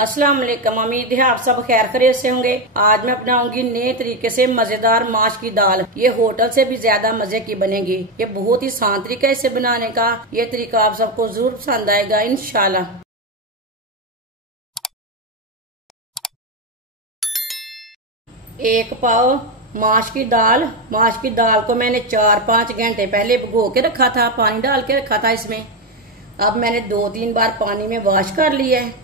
अस्सलाम वालेकुम। उम्मीद है आप सब खैर खैरियत से होंगे। आज मैं बनाऊंगी नए तरीके से मजेदार माश की दाल। ये होटल से भी ज्यादा मजे की बनेगी। ये बहुत ही आसान तरीका है इसे बनाने का। ये तरीका आप सबको जरूर पसंद आएगा इंशाल्लाह। एक पाव माश की दाल। माश की दाल को मैंने 4-5 घंटे पहले भिगो के रखा था, पानी डाल के रखा था इसमें। अब मैंने 2-3 बार पानी में वॉश कर लिया है।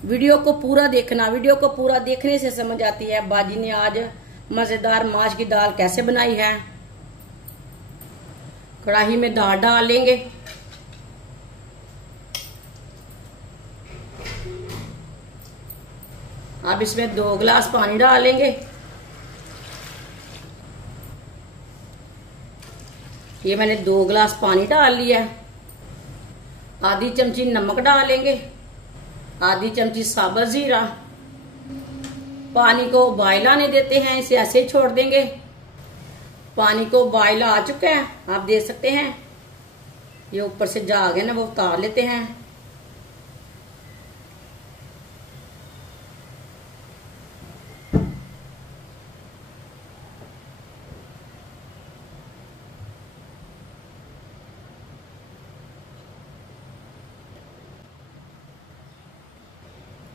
वीडियो को पूरा देखना, वीडियो को पूरा देखने से समझ आती है बाजी ने आज मजेदार माश की दाल कैसे बनाई है। कढ़ाई में दाल डाल लेंगे। अब इसमें 2 गिलास पानी डाल लेंगे। ये मैंने 2 गिलास पानी डाल लिया। आधी चमची नमक डालेंगे, आधी चमची साबुत जीरा। पानी को उबाल आने देते हैं, इसे ऐसे ही छोड़ देंगे। पानी को उबाल आ चुका है, आप देख सकते हैं। ये ऊपर से झाग है ना, वो उतार लेते हैं।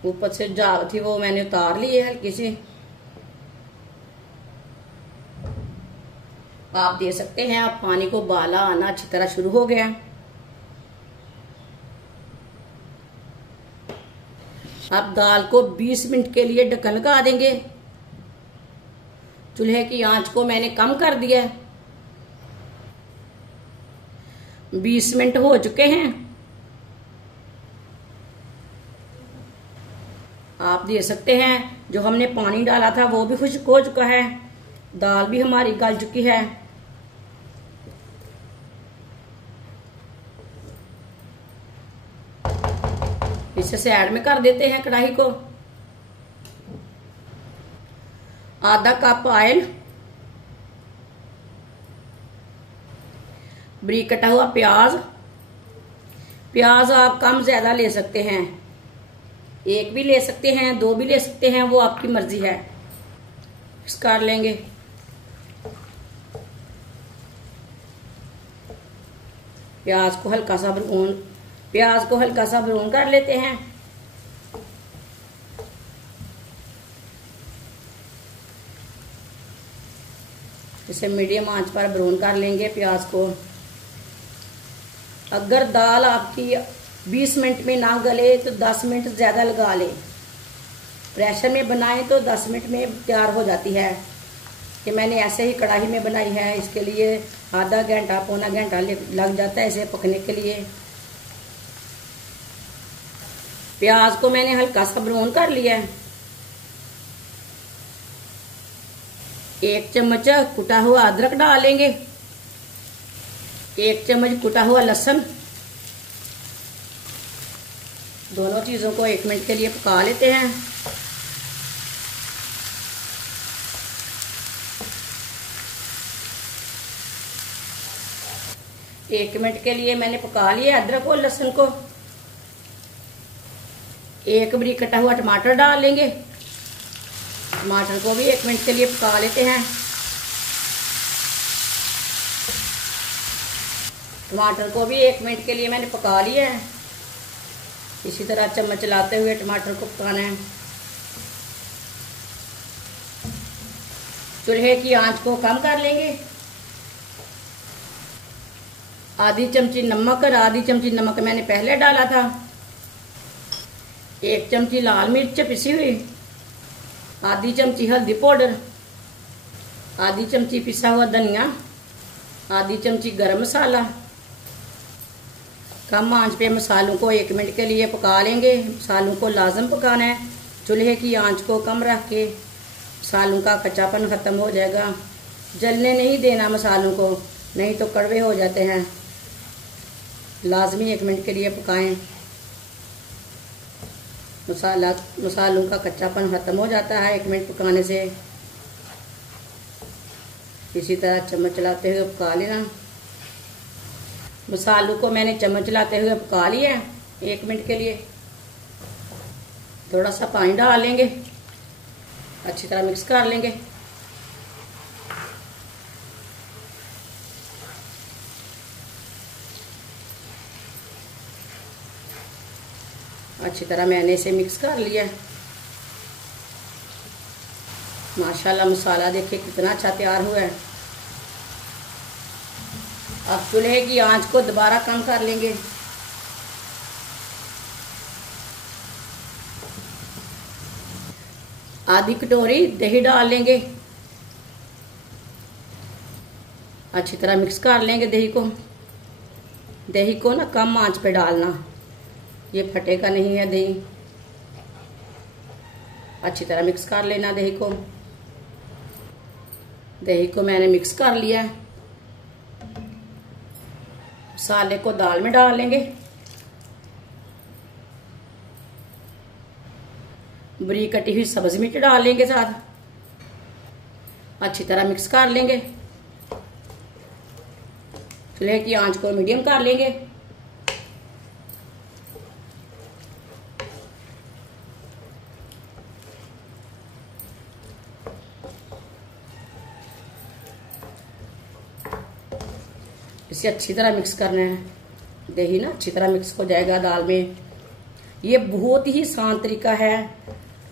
ऊपर से झाग थी वो मैंने उतार ली है हल्की सी। आप देख सकते हैं, आप पानी को उबाला आना अच्छी तरह शुरू हो गया। अब दाल को 20 मिनट के लिए ढक्कन लगा देंगे। चूल्हे की आंच को मैंने कम कर दिया है। 20 मिनट हो चुके हैं। आप देख सकते हैं, जो हमने पानी डाला था वो भी खुश्क हो चुका है। दाल भी हमारी गल चुकी है। इसे साइड में कर देते हैं कढ़ाई को। आधा कप ऑयल, बारीक कटा हुआ प्याज। प्याज आप कम ज्यादा ले सकते हैं, 1 भी ले सकते हैं, 2 भी ले सकते हैं, वो आपकी मर्जी है। मिक्स कर लेंगे। प्याज को हल्का सा ब्राउन कर लेते हैं। इसे मीडियम आंच पर ब्राउन कर लेंगे प्याज को। अगर दाल आपकी 20 मिनट में ना गले तो 10 मिनट ज्यादा लगा ले। प्रेशर में बनाए तो 10 मिनट में तैयार हो जाती है। कि मैंने ऐसे ही कढ़ाई में बनाई है, इसके लिए आधा घंटा पौना घंटा लग जाता है इसे पकने के लिए। प्याज को मैंने हल्का सा ब्राउन कर लिया है। 1 चम्मच कुटा हुआ अदरक डालेंगे, 1 चम्मच कुटा हुआ लहसुन। दोनों चीजों को 1 मिनट के लिए पका लेते हैं। एक मिनट के लिए मैंने पका लिया अदरक और लहसुन को। 1 बारीक कटा हुआ टमाटर डाल लेंगे। टमाटर को भी 1 मिनट के लिए पका लेते हैं। टमाटर को भी 1 मिनट के लिए मैंने पका लिया है। इसी तरह चम्मच चलाते हुए टमाटर को पकाना है। चूल्हे की आंच को कम कर लेंगे। आधी चमची नमक और आधी चमची नमक मैंने पहले डाला था। 1 चमची लाल मिर्च पिसी हुई, आधी चमची हल्दी पाउडर, आधी चमची पिसा हुआ धनिया, आधी चमची गरम मसाला। कम आंच पे मसालों को 1 मिनट के लिए पका लेंगे। मसालों को लाजम पकाना है। चूल्हे की आंच को कम रख के मसालों का कच्चापन खत्म हो जाएगा। जलने नहीं देना मसालों को, नहीं तो कड़वे हो जाते हैं। लाजमी 1 मिनट के लिए पकाएं। मसालों का कच्चापन खत्म हो जाता है 1 मिनट पकाने से। इसी तरह चम्मच चलाते हुए पका लेना। मसालों को मैंने चम्मच चलाते हुए पका लिया 1 मिनट के लिए। थोड़ा सा पानी डाल लेंगे, अच्छी तरह मिक्स कर लेंगे। अच्छी तरह मैंने इसे मिक्स कर लिया। माशाल्लाह मसाला देखिए कितना अच्छा तैयार हुआ है। अब चूल्हे की आंच को दोबारा कम कर लेंगे। आधी कटोरी दही डाल लेंगे, अच्छी तरह मिक्स कर लेंगे दही को। दही को ना कम आंच पे डालना, ये फटेगा नहीं है दही। अच्छी तरह मिक्स कर लेना दही को। दही को मैंने मिक्स कर लिया है। मसाले को दाल में डाल लेंगे। बरीक कटी हुई सब्ज मिर्च डाल लेंगे साथ। अच्छी तरह मिक्स कर लेंगे। चूल्हे की आंच को मीडियम कर लेंगे। इसे अच्छी तरह मिक्स करना है। दही ना अच्छी तरह मिक्स हो जाएगा दाल में। ये बहुत ही आसान तरीका है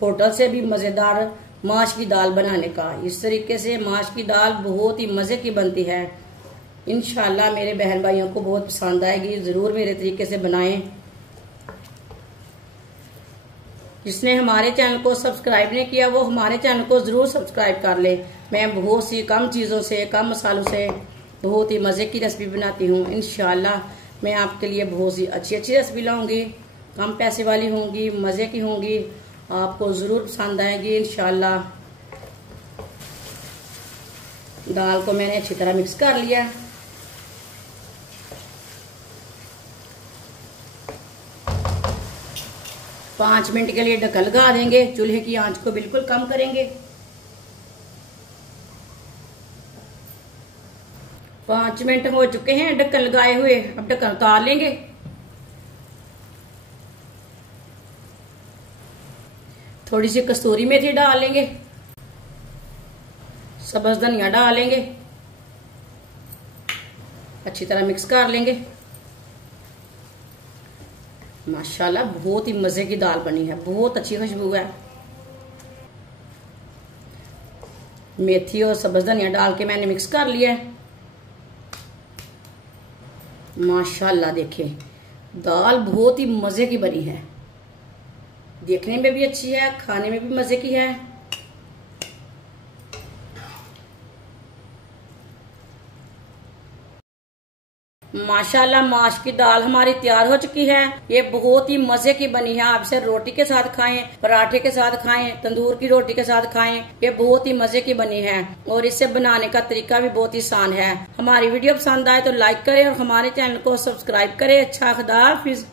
होटल से भी मजेदार माश की दाल बनाने का। इस तरीके से माश की दाल बहुत ही मजे की बनती है। इंशाल्लाह मेरे बहन भाइयों को बहुत पसंद आएगी। जरूर मेरे तरीके से बनाएं। जिसने हमारे चैनल को सब्सक्राइब नहीं किया वो हमारे चैनल को जरूर सब्सक्राइब कर ले। मैं बहुत सी कम चीजों से, कम मसालों से बहुत ही मजे की रेसिपी बनाती हूँ। इंशाल्लाह मैं आपके लिए बहुत सी अच्छी अच्छी रेसिपी लाऊंगी। कम पैसे वाली होंगी, मजे की होंगी, आपको जरूर पसंद आएगी इंशाल्लाह। दाल को मैंने अच्छी तरह मिक्स कर लिया। पांच मिनट के लिए ढक्कन लगा देंगे। चूल्हे की आंच को बिल्कुल कम करेंगे। 5 मिनट हो चुके हैं ढक्कन लगाए हुए। अब ढक्कन उतार लेंगे। थोड़ी सी कस्तूरी मेथी डाल लेंगे। सब्ज धनिया डाल लेंगे। अच्छी तरह मिक्स कर लेंगे। माशाल्लाह बहुत ही मजे की दाल बनी है। बहुत अच्छी खुशबू है। मेथी और सब्ज धनिया डाल के मैंने मिक्स कर लिया है। माशाल्लाह देखिए दाल बहुत ही मजे की बनी है। देखने में भी अच्छी है, खाने में भी मजे की है। माशाल्लाह माश की दाल हमारी तैयार हो चुकी है। ये बहुत ही मजे की बनी है। आप इसे रोटी के साथ खाएं, पराठे के साथ खाएं, तंदूर की रोटी के साथ खाएं। ये बहुत ही मजे की बनी है और इसे बनाने का तरीका भी बहुत ही आसान है। हमारी वीडियो पसंद आए तो लाइक करें और हमारे चैनल को सब्सक्राइब करें। अच्छा खुदा हाफिज।